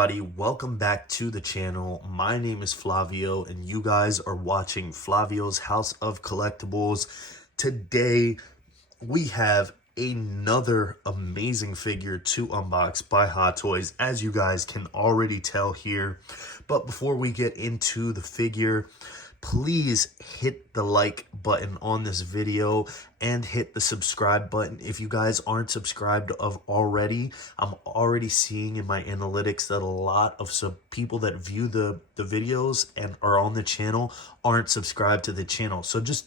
everybody, welcome back to the channel. My name is Flavio and you guys are watching Flavio's House of Collectibles. Today we have another amazing figure to unbox by Hot Toys, as you guys can already tell here. But before we get into the figure, please hit the like button on this video and hit the subscribe button if you guys aren't subscribed already. I'm already seeing in my analytics that a lot of people that view the videos and are on the channel aren't subscribed to the channel. So just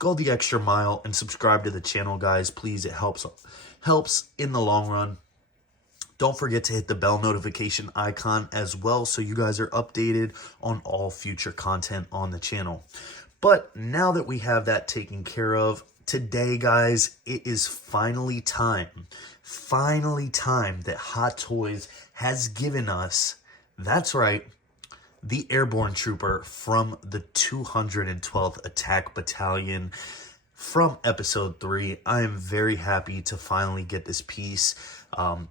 go the extra mile and subscribe to the channel, guys. Please, it helps in the long run. Don't forget to hit the bell notification icon as well so you guys are updated on all future content on the channel. But now that we have that taken care of, today, guys, it is finally time that Hot Toys has given us, that's right, the Airborne Trooper from the 212th Attack Battalion from episode 3. I am very happy to finally get this piece.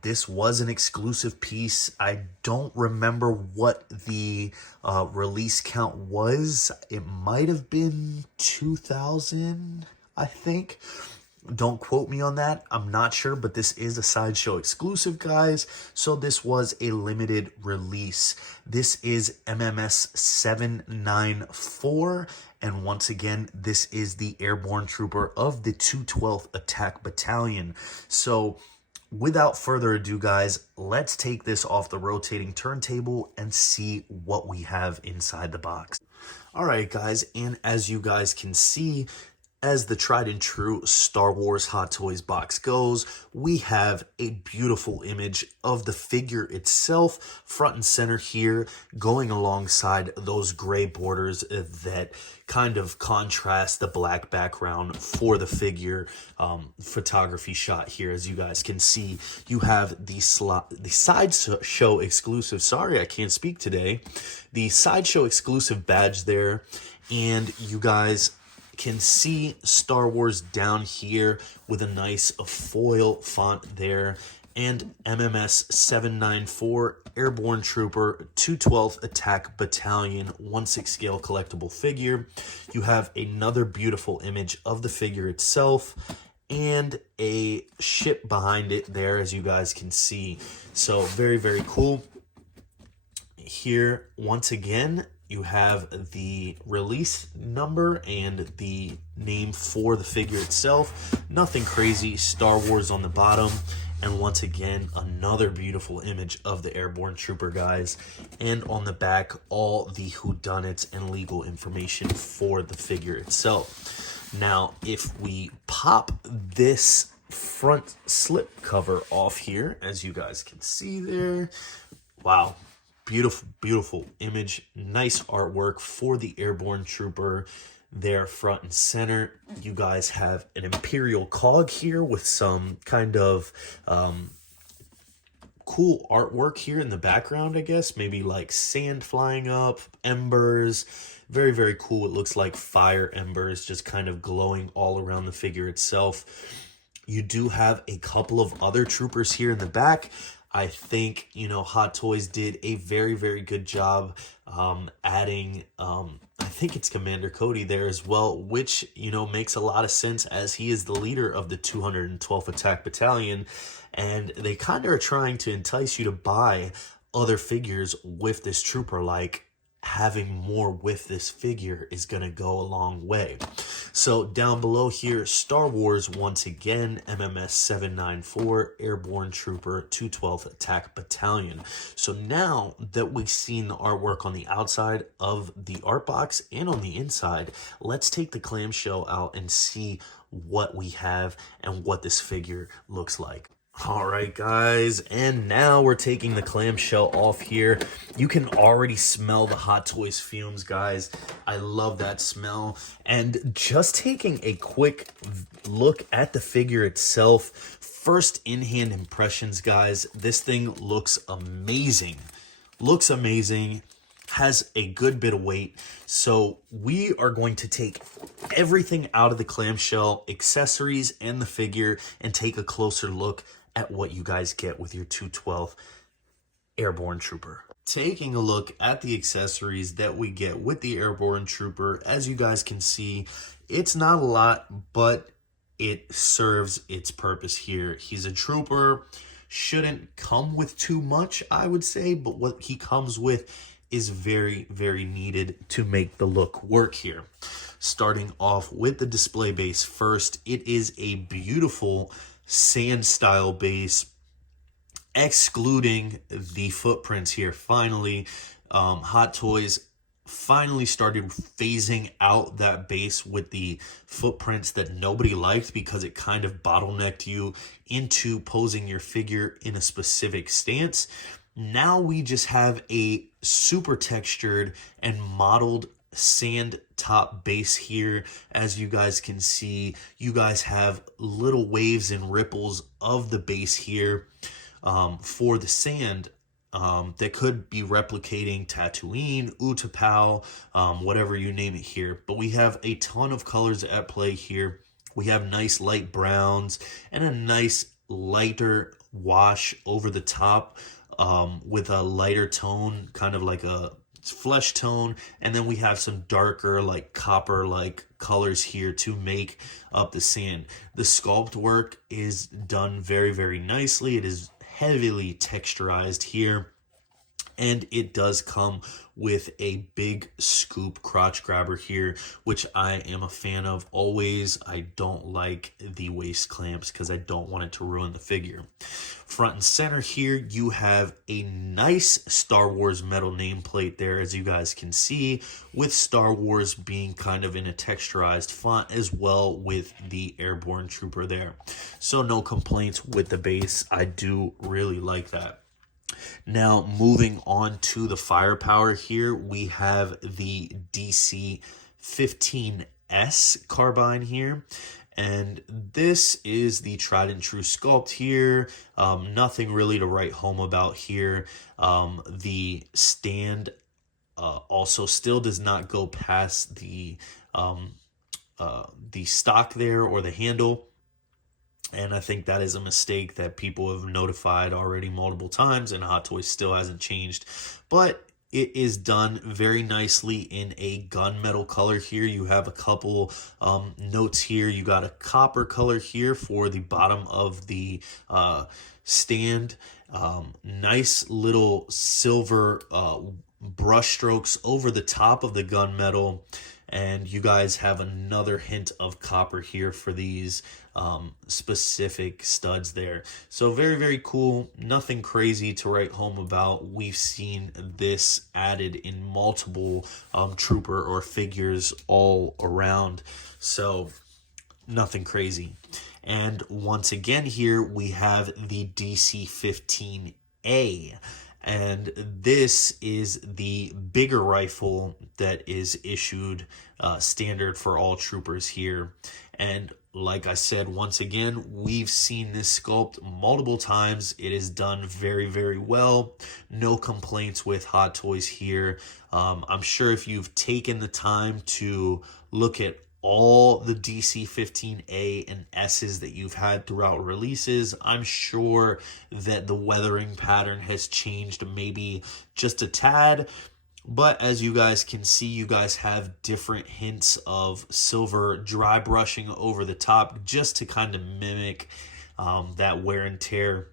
This was an exclusive piece. I don't remember what the release count was. It might have been 2,000, I think. Don't quote me on that. I'm not sure, but this is a Sideshow exclusive, guys. So this was a limited release. This is MMS794. And once again, this is the Airborne Trooper of the 212th Attack Battalion. So without further ado, guys, let's take this off the rotating turntable and see what we have inside the box. All right, guys, and as you guys can see, as the tried and true Star Wars Hot Toys box goes, we have a beautiful image of the figure itself, front and center here, going alongside those gray borders that kind of contrast the black background for the figure. Photography shot here, as you guys can see. You have the Sideshow exclusive, sorry I can't speak today, the Sideshow exclusive badge there, and you guys can see Star Wars down here with a nice foil font there, and MMS794 Airborne Trooper 212th Attack Battalion 1/6 scale collectible figure. You have another beautiful image of the figure itself and a ship behind it there, as you guys can see. So very, very cool. Here, once again, you have the release number and the name for the figure itself. Nothing crazy. Star Wars on the bottom. And once again, another beautiful image of the Airborne Trooper, guys. And on the back, all the whodunits and legal information for the figure itself. Now, if we pop this front slip cover off here, as you guys can see there, wow. Beautiful, beautiful image. Nice artwork for the Airborne Trooper there front and center. You guys have an Imperial cog here with some kind of cool artwork here in the background, I guess. Maybe like sand flying up, embers. Very, very cool. It looks like fire embers just kind of glowing all around the figure itself. You do have a couple of other troopers here in the back. I think, you know, Hot Toys did a very, very good job adding, I think it's Commander Cody there as well, which, you know, makes a lot of sense as he is the leader of the 212th Attack Battalion. And they kind of are trying to entice you to buy other figures with this trooper, like having more with this figure is going to go a long way. So down below here, Star Wars once again, MMS794 Airborne Trooper 212th Attack Battalion. So now that we've seen the artwork on the outside of the art box and on the inside, let's take the clamshell out and see what we have and what this figure looks like. All right, guys, and now we're taking the clamshell off here. You can already smell the Hot Toys fumes, guys. I love that smell. And just taking a quick look at the figure itself, first in-hand impressions, guys, this thing looks amazing. Looks amazing. Has a good bit of weight. So we are going to take everything out of the clamshell, accessories, and the figure, and take a closer look at what you guys get with your 212 Airborne Trooper. Taking a look at the accessories that we get with the Airborne Trooper, as you guys can see, it's not a lot, but it serves its purpose here. He's a trooper, shouldn't come with too much, I would say, but what he comes with is very, very needed to make the look work here. Starting off with the display base first, it is a beautiful sand style base, excluding the footprints here. Finally, Hot Toys finally started phasing out that base with the footprints that nobody liked because it kind of bottlenecked you into posing your figure in a specific stance. Now we just have a super textured and modeled sand top base here. As you guys can see, you guys have little waves and ripples of the base here for the sand that could be replicating Tatooine, Utapau, whatever you name it here. But we have a ton of colors at play here. We have nice light browns and a nice lighter wash over the top with a lighter tone, kind of like a flesh tone. And then we have some darker, like copper like colors here to make up the sand. The sculpt work is done very, very nicely. It is heavily texturized here, and it does come with a big scoop crotch grabber here, which I am a fan of always. I don't like the waist clamps because I don't want it to ruin the figure. Front and center here, you have a nice Star Wars metal nameplate there, as you guys can see, with Star Wars being kind of in a texturized font as well with the Airborne Trooper there. So no complaints with the base. I do really like that. Now, moving on to the firepower here, we have the DC-15S carbine here. And this is the tried and true sculpt here. Nothing really to write home about here. The stand also still does not go past the stock there or the handle. And I think that is a mistake that people have notified already multiple times, and Hot Toys still hasn't changed. But it is done very nicely in a gunmetal color here. You have a couple notes here. You got a copper color here for the bottom of the stand. Nice little silver brush strokes over the top of the gunmetal. And you guys have another hint of copper here for these specific studs there. So very, very cool. Nothing crazy to write home about. We've seen this added in multiple trooper or figures all around. So nothing crazy. And once again here, we have the DC-15A. And this is the bigger rifle that is issued standard for all troopers here. And like I said, once again, we've seen this sculpt multiple times. It is done very, very well. No complaints with Hot Toys here. I'm sure if you've taken the time to look at all the DC-15A and S's that you've had throughout releases, I'm sure that the weathering pattern has changed maybe just a tad. But as you guys can see, you guys have different hints of silver dry brushing over the top just to kind of mimic that wear and tear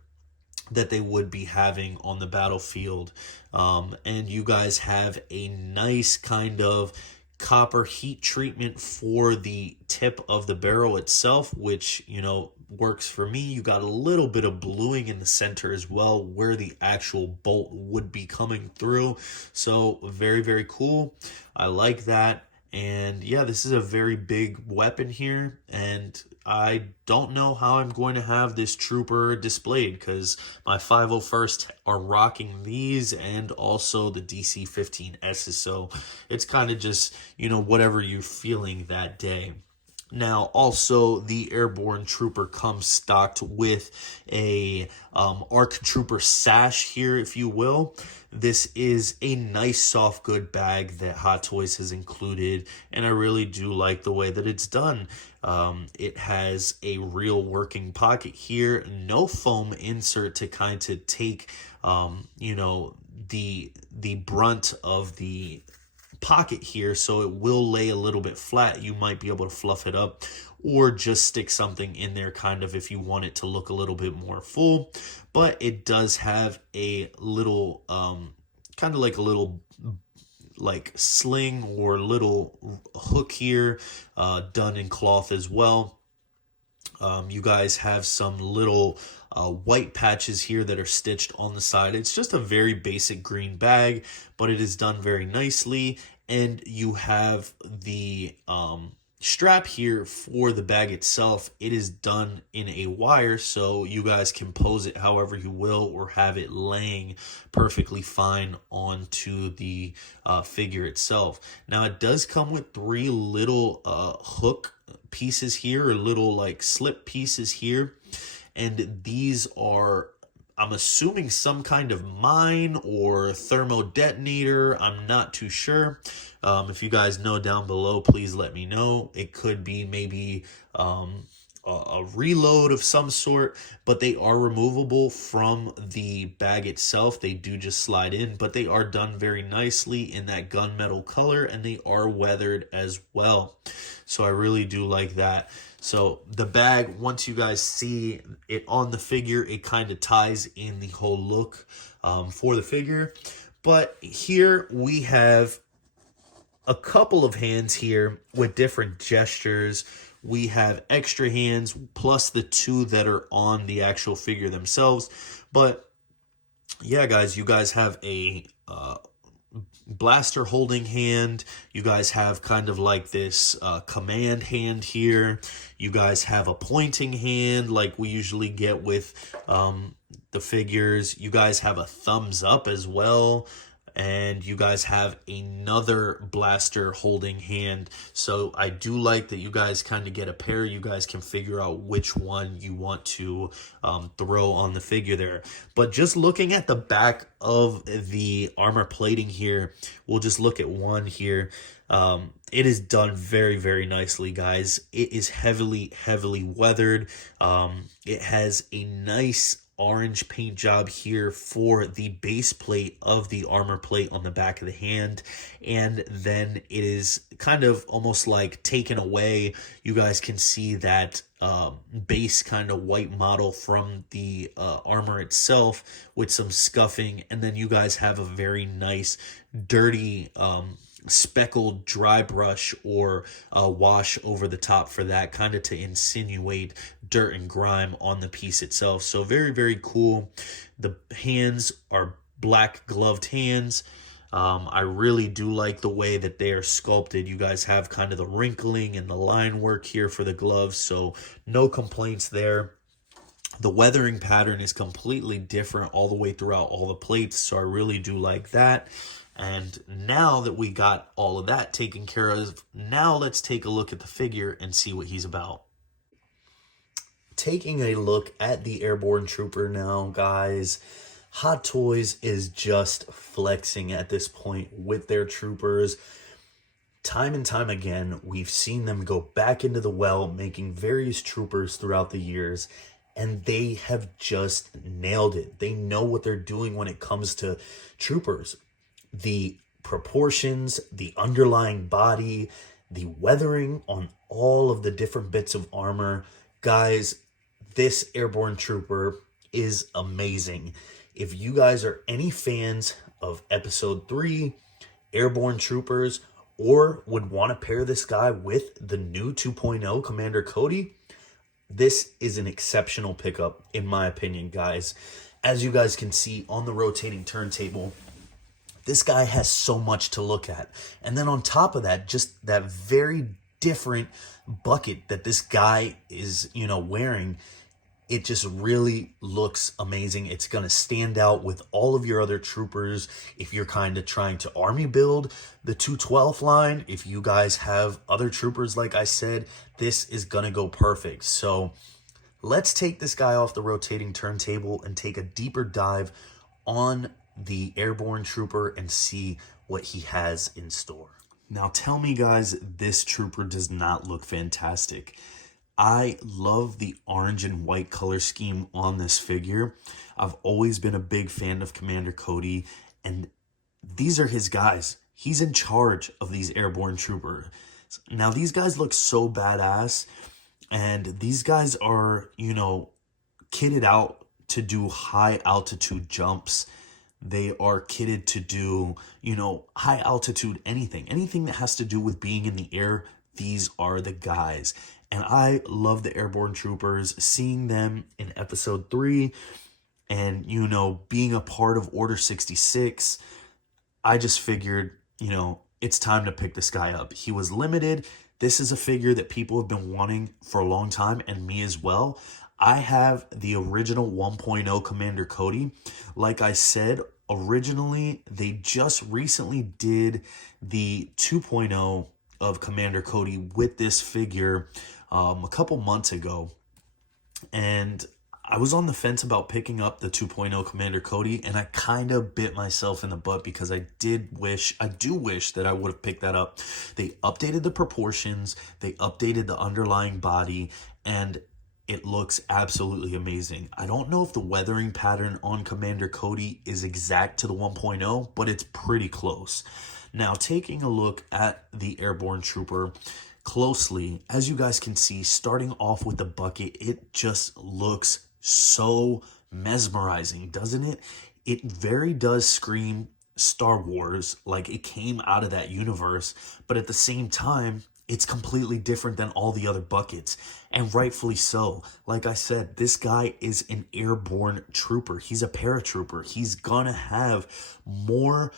that they would be having on the battlefield. And you guys have a nice kind of copper heat treatment for the tip of the barrel itself, which, you know, works for me. You got a little bit of bluing in the center as well where the actual bolt would be coming through. So very, very cool. I like that. And yeah, this is a very big weapon here, and I don't know how I'm going to have this trooper displayed because my 501st are rocking these and also the DC-15Ss. So it's kind of just, you know, whatever you're feeling that day. Now, also, the Airborne Trooper comes stocked with a ARC Trooper sash here, if you will. This is a nice soft good bag that Hot Toys has included, and I really do like the way that it's done. It has a real working pocket here, no foam insert to kind of take you know, the brunt of the pocket here, so it will lay a little bit flat. You might be able to fluff it up or just stick something in there kind of if you want it to look a little bit more full. But it does have a little kind of like a little like sling or little hook here, done in cloth as well. You guys have some little white patches here that are stitched on the side. It's just a very basic green bag, but it is done very nicely. And you have the strap here for the bag itself. It is done in a wire, so you guys can pose it however you will or have it laying perfectly fine onto the figure itself. Now it does come with 3 little hook pieces here, or little like slip pieces here, and these are, I'm assuming, some kind of mine or thermo detonator. I'm not too sure. If you guys know down below, please let me know. It could be maybe a reload of some sort, but they are removable from the bag itself. They do just slide in, but they are done very nicely in that gunmetal color, and they are weathered as well. So I really do like that. So the bag, once you guys see it on the figure, it kind of ties in the whole look for the figure. But here we have a couple of hands here with different gestures. We have extra hands plus the 2 that are on the actual figure themselves. But yeah, guys, you guys have a blaster holding hand. You guys have kind of like this command hand here. You guys have a pointing hand like we usually get with the figures. You guys have a thumbs up as well. And you guys have another blaster holding hand. So I do like that you guys kind of get a pair. You guys can figure out which one you want to throw on the figure there. But just looking at the back of the armor plating here, we'll just look at one here. It is done very, very nicely, guys. It is heavily weathered. It has a nice orange paint job here for the base plate of the armor plate on the back of the hand, and then it is kind of almost like taken away. You guys can see that base kind of white model from the armor itself with some scuffing, and then you guys have a very nice dirty speckled dry brush or wash over the top for that, kind of to insinuate dirt and grime on the piece itself. So very, very cool. The hands are black gloved hands. I really do like the way that they are sculpted. You guys have kind of the wrinkling and the line work here for the gloves, so no complaints there. The weathering pattern is completely different all the way throughout all the plates, so I really do like that. And now that we got all of that taken care of, now let's take a look at the figure and see what he's about. Taking a look at the Airborne Trooper now, guys, Hot Toys is just flexing at this point with their troopers. Time and time again, we've seen them go back into the well, making various troopers throughout the years, and they have just nailed it. They know what they're doing when it comes to troopers. The proportions, the underlying body, the weathering on all of the different bits of armor. Guys, this Airborne Trooper is amazing. If you guys are any fans of Episode 3, Airborne Troopers, or would want to pair this guy with the new 2.0 Commander Cody, this is an exceptional pickup, in my opinion, guys. As you guys can see on the rotating turntable, this guy has so much to look at. And then on top of that, just that very different bucket that this guy is, wearing, it just really looks amazing. It's going to stand out with all of your other troopers. If you're kind of trying to army build the 212 line, if you guys have other troopers, like I said, this is going to go perfect. So let's take this guy off the rotating turntable and take a deeper dive on the Airborne Trooper and see what he has in store. Now tell me, guys, this trooper does not look fantastic. I love the orange and white color scheme on this figure. I've always been a big fan of Commander Cody, and these are his guys. He's in charge of these Airborne Troopers. Now, these guys look so badass, and these guys are, you know, kitted out to do high altitude jumps. They are kitted to do, you know, high altitude anything that has to do with being in the air. These are the guys. And I love the Airborne Troopers. Seeing them in episode 3 and, you know, being a part of Order 66, I just figured, you know, it's time to pick this guy up. He was limited. This is a figure that people have been wanting for a long time, and me as well. I have the original 1.0 Commander Cody. Like I said, originally, they just recently did the 2.0 of Commander Cody with this figure a couple months ago. And I was on the fence about picking up the 2.0 Commander Cody, and I kind of bit myself in the butt because I do wish that I would have picked that up. They updated the proportions, they updated the underlying body, and it looks absolutely amazing. I don't know if the weathering pattern on Commander Cody is exact to the 1.0, but it's pretty close. Now, taking a look at the Airborne Trooper closely, as you guys can see, starting off with the bucket, it just looks so mesmerizing, doesn't it? It very does scream Star Wars, like it came out of that universe, but at the same time, it's completely different than all the other buckets, and rightfully so. Like I said, this guy is an Airborne Trooper. He's a paratrooper. He's gonna have more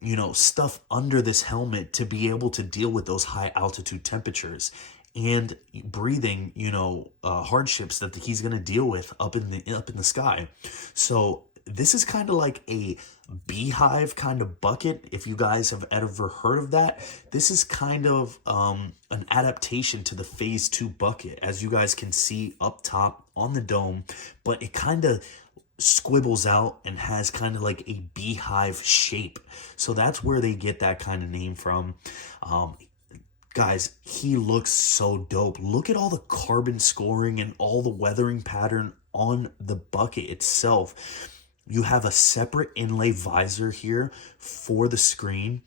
you know, stuff under this helmet to be able to deal with those high altitude temperatures and breathing, you know, hardships that he's going to deal with up in the sky. So this is kind of like a beehive kind of bucket. If you guys have ever heard of that, this is kind of an adaptation to the phase 2 bucket, as you guys can see up top on the dome, but it kind of squibbles out and has kind of like a beehive shape. So that's where they get that kind of name from. Guys, he looks so dope. Look at all the carbon scoring and all the weathering pattern on the bucket itself. You have a separate inlay visor here for the screen.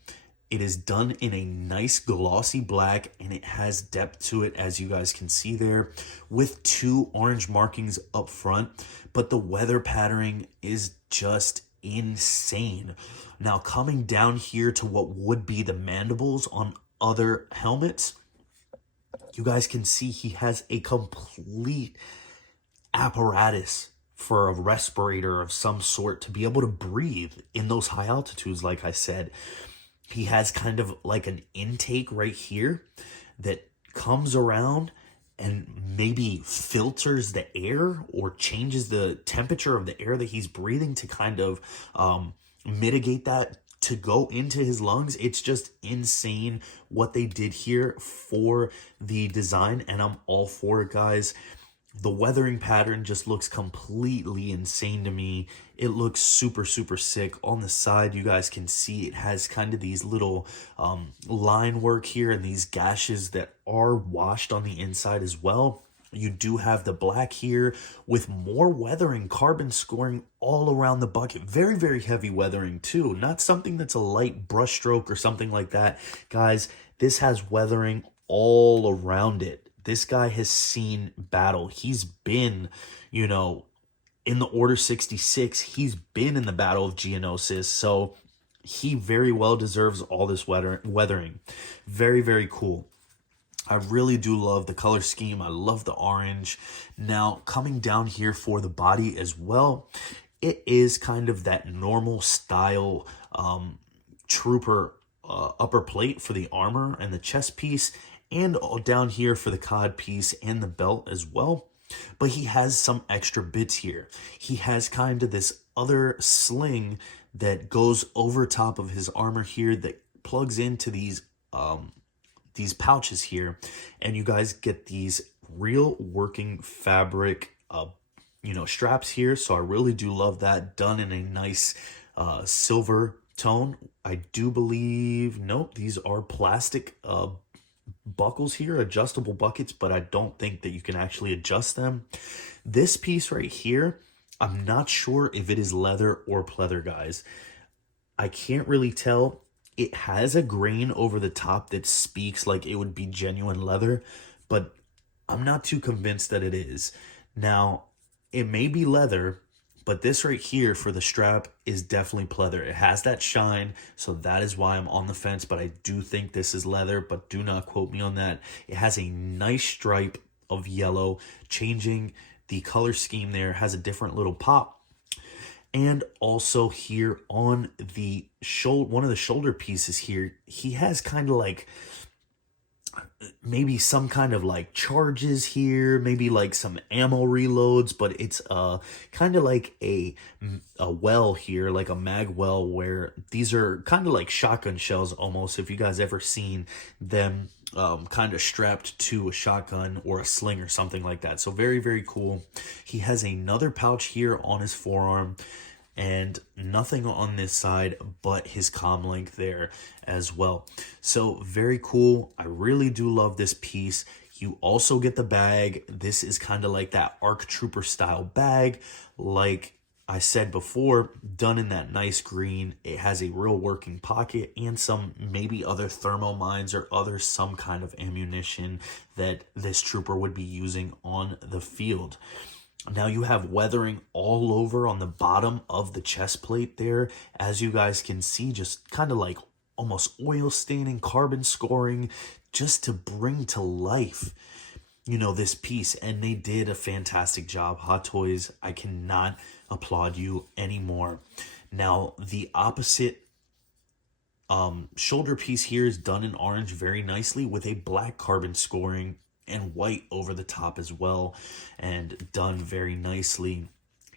It is done in a nice glossy black, and it has depth to it, as you guys can see there, with 2 orange markings up front. But the weather patterning is just insane. Now, coming down here to what would be the mandibles on other helmets, you guys can see he has a complete apparatus for a respirator of some sort to be able to breathe in those high altitudes. Like I said, he has kind of like an intake right here that comes around and maybe filters the air or changes the temperature of the air that he's breathing to kind of mitigate that to go into his lungs. It's just insane what they did here for the design, and I'm all for it, guys. The weathering pattern just looks completely insane to me. It looks super, super sick. On the side, you guys can see it has kind of these little line work here and these gashes that are washed on the inside as well. You do have the black here with more weathering, carbon scoring all around the bucket. Very, very heavy weathering too. Not something that's a light brush stroke or something like that. Guys, this has weathering all around it. This guy has seen battle. He's been, you know, in the Order 66. He's been in the Battle of Geonosis. So he very well deserves all this weathering. Very, very cool. I really do love the color scheme. I love the orange. Now, coming down here for the body as well, it is kind of that normal style trooper upper plate for the armor and the chest piece, and down here for the cod piece and the belt as well. But he has some extra bits here. He has kind of this other sling that goes over top of his armor here that plugs into these pouches here, and you guys get these real working fabric you know, straps here. So I really do love that, done in a nice silver tone. I do believe, nope, these are plastic buckles here, adjustable buckets, but I don't think that you can actually adjust them. This piece right here, I'm not sure if it is leather or pleather, guys. I can't really tell. It has a grain over the top that speaks like it would be genuine leather, but I'm not too convinced that it is. Now, it may be leather, but this right here for the strap is definitely pleather. It has that shine, so that is why I'm on the fence, but I do think this is leather, but do not quote me on that. It has a nice stripe of yellow, changing the color scheme there, has a different little pop. And also here on the shoulder, one of the shoulder pieces here, he has kind of like maybe some kind of like charges here, maybe like some ammo reloads, but it's kind of like a well here, like a mag well, where these are kind of like shotgun shells almost, if you guys ever seen them kind of strapped to a shotgun or a sling or something like that. So very, very cool. He has another pouch here on his forearm, and nothing on this side but his comm link there as well. So very cool. I really do love this piece. You also get the bag. This is kind of like that ARC Trooper style bag, like I said before, done in that nice green. It has a real working pocket and some maybe other thermal mines or other some kind of ammunition that this trooper would be using on the field. Now you have weathering all over on the bottom of the chest plate there. As you guys can see, just kind of like almost oil staining, carbon scoring, just to bring to life, you know, this piece. And they did a fantastic job. Hot Toys, I cannot applaud you anymore. Now, the opposite shoulder piece here is done in orange very nicely with a black carbon scoring and white over the top as well, and done very nicely.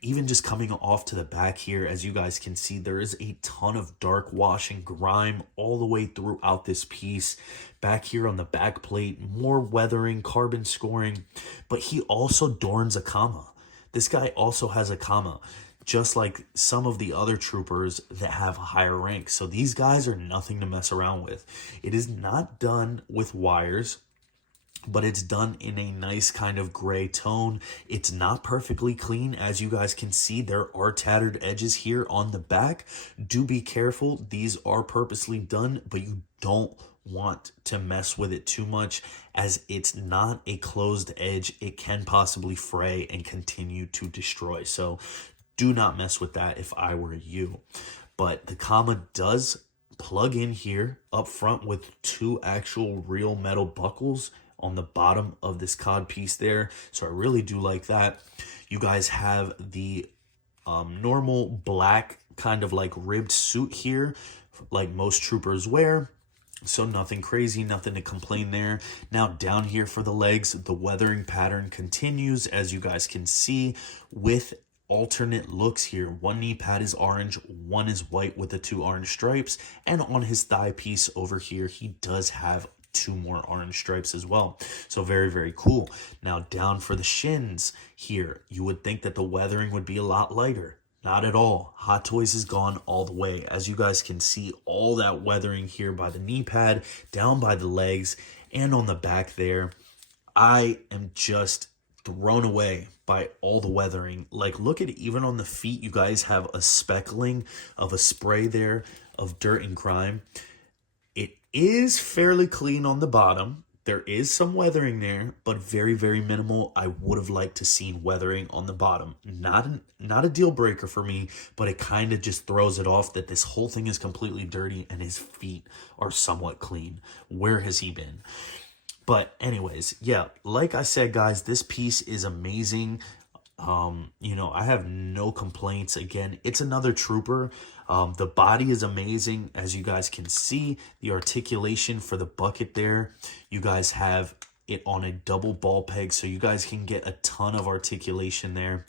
Even just coming off to the back here, as you guys can see, there is a ton of dark wash and grime all the way throughout this piece. Back here on the back plate, more weathering, carbon scoring, but he also adorns a comma. This guy also has a comma, just like some of the other troopers that have a higher rank. So these guys are nothing to mess around with. It is not done with wires, but it's done in a nice kind of gray tone. It's not perfectly clean. As you guys can see, there are tattered edges here on the back. Do be careful. These are purposely done, but you don't want to mess with it too much, as it's not a closed edge. It can possibly fray and continue to destroy. So do not mess with that if I were you. But the comma does plug in here up front with two actual real metal buckles on the bottom of this cod piece there. So I really do like that. You guys have the normal black kind of like ribbed suit here, like most troopers wear. So nothing crazy, nothing to complain there. Now down here for the legs, the weathering pattern continues, as you guys can see, with alternate looks here. One knee pad is orange, one is white with the two orange stripes, and on his thigh piece over here, he does have two more orange stripes as well. So very, very cool. Now down for the shins here, you would think that the weathering would be a lot lighter. Not at all. Hot Toys has gone all the way. As you guys can see, all that weathering here by the knee pad, down by the legs, and on the back there. I am just thrown away by all the weathering. Like, look at it, even on the feet, you guys have a speckling of a spray there of dirt and grime. It is fairly clean on the bottom. There is some weathering there, but very, very minimal. I would have liked to seen weathering on the bottom. Not a deal breaker for me, but it kind of just throws it off that this whole thing is completely dirty and his feet are somewhat clean. Where has he been? But anyways, yeah, like I said, guys, this piece is amazing. You know, I have no complaints. Again, it's another trooper. The body is amazing. As you guys can see, the articulation for the bucket there, you guys have it on a double ball peg, so you guys can get a ton of articulation there.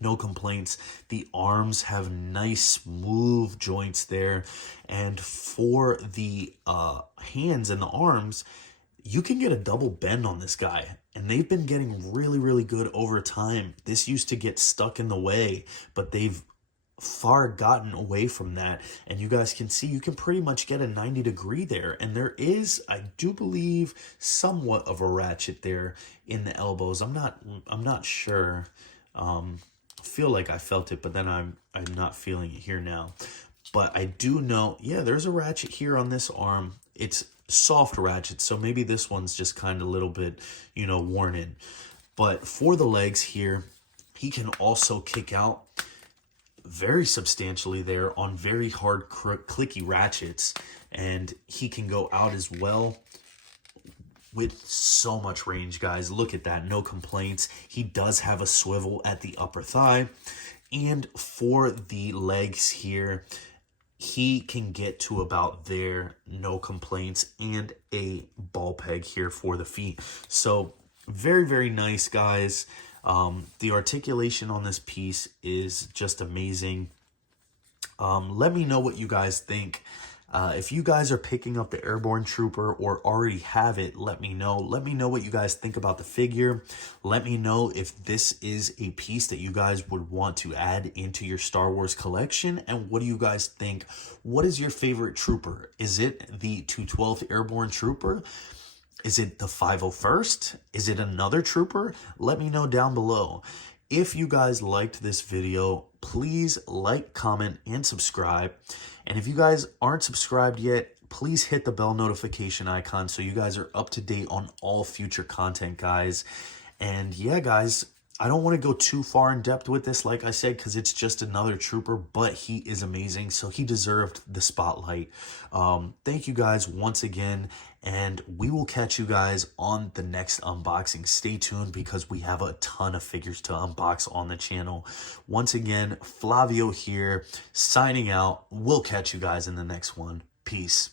No complaints. The arms have nice smooth joints there, and for the hands and the arms, you can get a double bend on this guy, and they've been getting really, really good over time. This used to get stuck in the way, but they've far gotten away from that, and you guys can see you can pretty much get a 90-degree there, and there is, I do believe, somewhat of a ratchet there in the elbows. I'm not sure. Feel like I felt it, but then I'm not feeling it here now. But I do know, yeah, there's a ratchet here on this arm. It's soft ratchet, so maybe this one's just kind of a little bit, you know, worn in. But for the legs here, he can also kick out very substantially there on very hard clicky ratchets, and he can go out as well with so much range, guys. Look at that, no complaints. He does have a swivel at the upper thigh, and for the legs here, he can get to about there, no complaints, and a ball peg here for the feet. So very, very nice, guys. The articulation on this piece is just amazing. Let me know what you guys think. If you guys are picking up the Airborne Trooper or already have it, let me know. Let me know what you guys think about the figure. Let me know if this is a piece that you guys would want to add into your Star Wars collection. And what do you guys think? What is your favorite trooper? Is it the 212th Airborne Trooper? Is it the 501st? Is it another trooper? Let me know down below. If you guys liked this video, please like, comment, and subscribe. And if you guys aren't subscribed yet, please hit the bell notification icon so you guys are up to date on all future content, guys. And yeah, guys, I don't want to go too far in depth with this, like I said, because it's just another trooper, but he is amazing, so he deserved the spotlight. Thank you guys once again, and we will catch you guys on the next unboxing. Stay tuned because we have a ton of figures to unbox on the channel. Once again, Flavio here, signing out. We'll catch you guys in the next one. Peace.